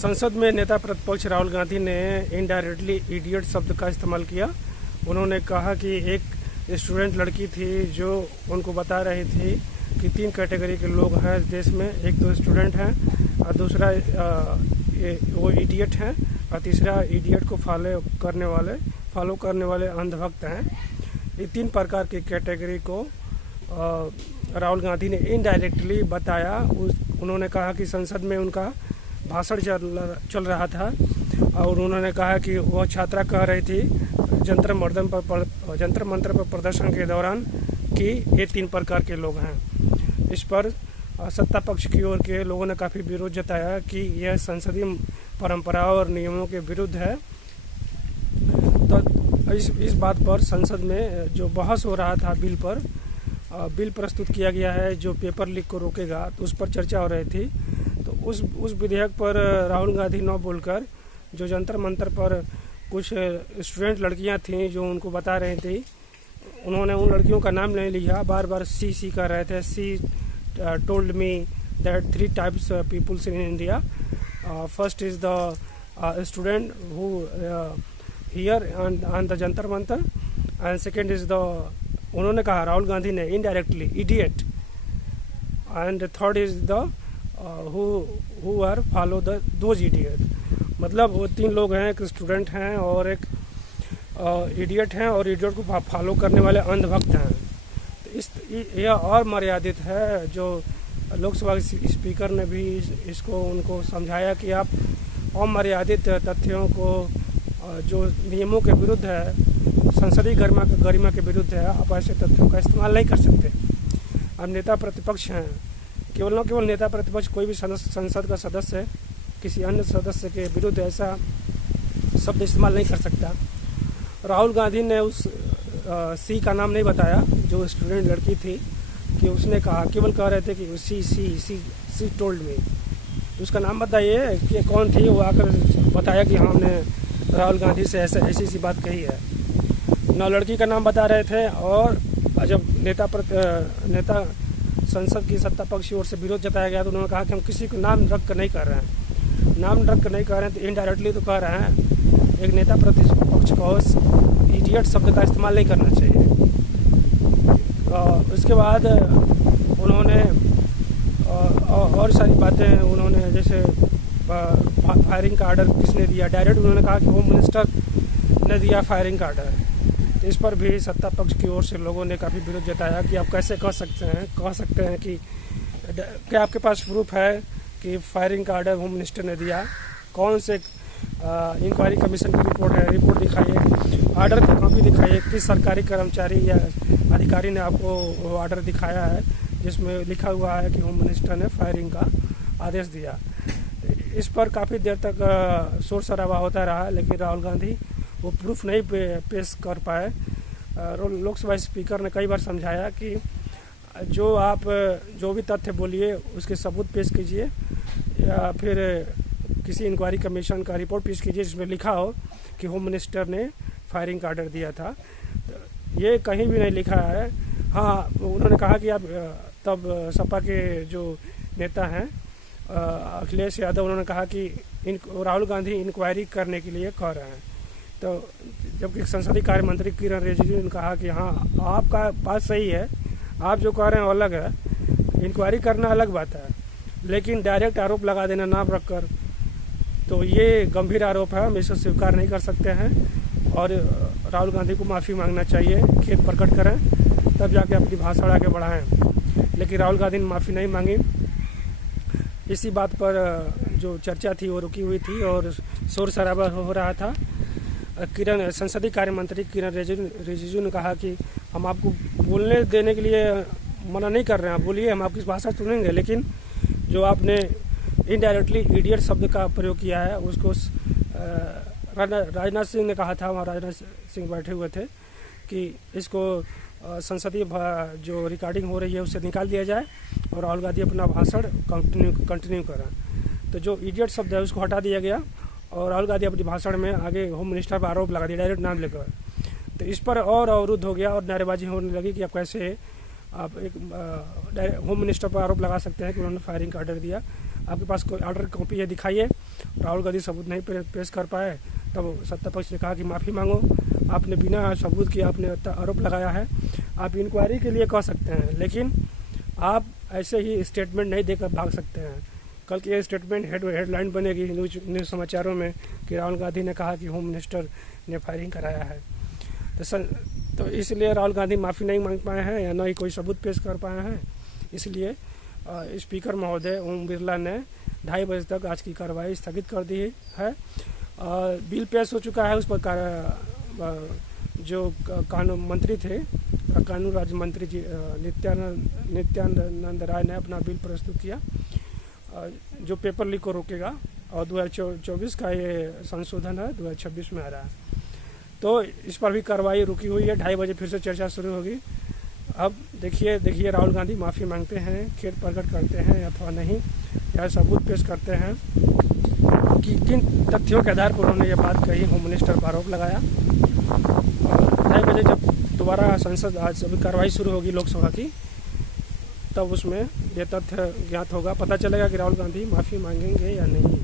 संसद में नेता प्रतिपक्ष राहुल गांधी ने इनडायरेक्टली इडियट शब्द का इस्तेमाल किया। उन्होंने कहा कि एक स्टूडेंट लड़की थी जो उनको बता रही थी कि 3 कैटेगरी के लोग हैं देश में। एक तो स्टूडेंट हैं और दूसरा वो इडियट हैं और तीसरा इडियट को फॉलो करने वाले अंधभक्त हैं। ये 3 प्रकार की कैटेगरी को राहुल गांधी ने इनडायरेक्टली बताया। उन्होंने कहा कि संसद में उनका भाषण चल रहा था और उन्होंने कहा कि वह छात्रा कह रही थी जंतर मंतर पर प्रदर्शन के दौरान कि ये 3 प्रकार के लोग हैं। इस पर सत्ता पक्ष की ओर के लोगों ने काफ़ी विरोध जताया कि यह संसदीय परंपराओं और नियमों के विरुद्ध है। तो इस बात पर संसद में जो बहस हो रहा था बिल प्रस्तुत किया गया है जो पेपर लीक को रोकेगा, तो उस पर चर्चा हो रही थी। तो उस विधेयक पर राहुल गांधी न बोलकर जो जंतर मंतर पर कुछ स्टूडेंट लड़कियां थीं जो उनको बता रही थी, उन्होंने उन लड़कियों का नाम नहीं लिया, बार बार सी कर रहे थे। She told me that 3 types peoples in India. First is the student who here on the Jantar Mantar and second is the, उन्होंने कहा राहुल गांधी ने indirectly idiot, and third is the who are follow those idiot। मतलब वो 3 लोग हैं, एक student हैं और एक इडियट हैं और इडियट को फॉलो करने वाले अंधभक्त हैं। तो यह और मर्यादित है। जो लोकसभा स्पीकर ने भी इसको उनको समझाया कि आप अमर्यादित तथ्यों को जो नियमों के विरुद्ध है, संसदीय गरिमा के विरुद्ध है, आप ऐसे तथ्यों का इस्तेमाल नहीं कर सकते। आप नेता प्रतिपक्ष हैं, केवल नेता प्रतिपक्ष कोई भी संसद का सदस्य किसी अन्य सदस्य के विरुद्ध ऐसा शब्द इस्तेमाल नहीं कर सकता। राहुल गांधी ने उस सी का नाम नहीं बताया जो स्टूडेंट लड़की थी, कि उसने कहा, केवल कह रहे थे कि सी टोल्ड मी। उसका नाम बताइए कि कौन थी। वो आकर बताया कि हमने राहुल गांधी से ऐसी सी बात कही है। ना लड़की का नाम बता रहे थे, और जब नेता संसद की सत्ता पक्ष की ओर से विरोध जताया गया तो उन्होंने कहा कि हम किसी को नाम रख कर नहीं कर रहे हैं। नाम रख कर नहीं कर रहे हैं तो इनडायरेक्टली तो कह रहे हैं। एक नेता प्रतिपक्ष को इडियट शब्द का इस्तेमाल नहीं करना चाहिए। उसके बाद उन्होंने और सारी बातें उन्होंने, जैसे फायरिंग का आर्डर किसने दिया, डायरेक्ट उन्होंने कहा कि होम मिनिस्टर ने दिया फायरिंग का आर्डर। तो इस पर भी सत्ता पक्ष की ओर से लोगों ने काफ़ी विरोध जताया कि आप कैसे कह सकते हैं कि क्या आपके पास प्रूफ है कि फायरिंग का आर्डर होम मिनिस्टर ने दिया? कौन से इंक्वायरी कमीशन की रिपोर्ट दिखाइए, आर्डर की कॉपी दिखाइए, किस सरकारी कर्मचारी या अधिकारी ने आपको आर्डर दिखाया है जिसमें लिखा हुआ है कि होम मिनिस्टर ने फायरिंग का आदेश दिया। इस पर काफ़ी देर तक शोर शराबा होता रहा, लेकिन राहुल गांधी वो प्रूफ नहीं पेश कर पाए। लोकसभा स्पीकर ने कई बार समझाया कि जो भी तथ्य बोलिए उसके सबूत पेश कीजिए, या फिर किसी इंक्वायरी कमीशन का रिपोर्ट पेश कीजिए जिसमें लिखा हो कि होम मिनिस्टर ने फायरिंग का आर्डर दिया था। ये कहीं भी नहीं लिखा है। हाँ, उन्होंने कहा कि आप तब सपा के जो नेता हैं अखिलेश यादव, उन्होंने कहा कि राहुल गांधी इंक्वायरी करने के लिए कह रहे हैं। तो जबकि संसदीय कार्य मंत्री किरण रिजिजू ने कहा कि हाँ, आपका बात सही है, आप जो कह रहे हैं वो अलग है, इंक्वायरी करना अलग बात है, लेकिन डायरेक्ट आरोप लगा देना नाम रखकर, तो ये गंभीर आरोप है, हम इसे स्वीकार नहीं कर सकते हैं। और राहुल गांधी को माफ़ी मांगना चाहिए, खेद प्रकट करें, तब जाके अपनी भाषण आगे बढ़ाएं। लेकिन राहुल गांधी ने माफ़ी नहीं मांगी। इसी बात पर जो चर्चा थी वो रुकी हुई थी और शोर शराबा हो रहा था। संसदीय कार्य मंत्री किरण रिजिजू ने कहा कि हम आपको बोलने देने के लिए मना नहीं कर रहे हैं, आप बोलिए, हम आपकी भाषा सुनेंगे, लेकिन जो आपने इनडायरेक्टली इडियट शब्द का प्रयोग किया है उसको राजनाथ सिंह ने कहा था, वहाँ राजनाथ सिंह बैठे हुए थे, कि इसको संसदीय जो रिकॉर्डिंग हो रही है उससे निकाल दिया जाए और राहुल गांधी अपना भाषण कंटिन्यू करें। तो जो इडियट शब्द है उसको हटा दिया गया और राहुल गांधी अपने भाषण में आगे होम मिनिस्टर पर आरोप लगा दिया डायरेक्ट नाम लेकर। तो इस पर और अवरुद्ध हो गया और नारेबाजी होने लगी कि आप कैसे आप एक होम मिनिस्टर पर आरोप लगा सकते हैं कि उन्होंने फायरिंग का ऑर्डर दिया। आपके पास कोई ऑर्डर की कॉपी है दिखाइए। राहुल गांधी सबूत नहीं पेश कर पाए, तब सत्ता पक्ष ने कहा कि माफ़ी मांगो, आपने बिना सबूत के आपने आरोप लगाया है, आप इंक्वायरी के लिए कह सकते हैं, लेकिन आप ऐसे ही स्टेटमेंट नहीं देकर भाग सकते हैं। कल की ये स्टेटमेंट हेडलाइन बनेगी न्यूज़ समाचारों में कि राहुल गांधी ने कहा कि होम मिनिस्टर ने फायरिंग कराया है। तो इसलिए राहुल गांधी माफ़ी नहीं मांग पाए हैं या न ही कोई सबूत पेश कर पाए हैं। इसलिए स्पीकर महोदय ओम बिरला ने 2:30 बजे तक आज की कार्रवाई स्थगित कर दी है। बिल पेश हो चुका है, उस पर जो कानून मंत्री थे, कानून राज्य मंत्री जी नित्यानंद राय ने अपना बिल प्रस्तुत किया जो पेपर लीक को रोकेगा, और 2024 का ये संशोधन है 2026 में आ रहा है। तो इस पर भी कार्रवाई रुकी हुई है। 2:30 बजे फिर से चर्चा शुरू होगी। अब देखिए राहुल गांधी माफ़ी मांगते हैं, खेद प्रकट करते हैं अथवा नहीं, या सबूत पेश करते हैं कि किन तथ्यों के आधार पर उन्होंने ये बात कही, होम मिनिस्टर पर आरोप लगाया। और 2:30 बजे जब दोबारा संसद आज अभी कार्रवाई शुरू होगी लोकसभा की, तब उसमें ये तथ्य ज्ञात होगा, पता चलेगा कि राहुल गांधी माफ़ी मांगेंगे या नहीं।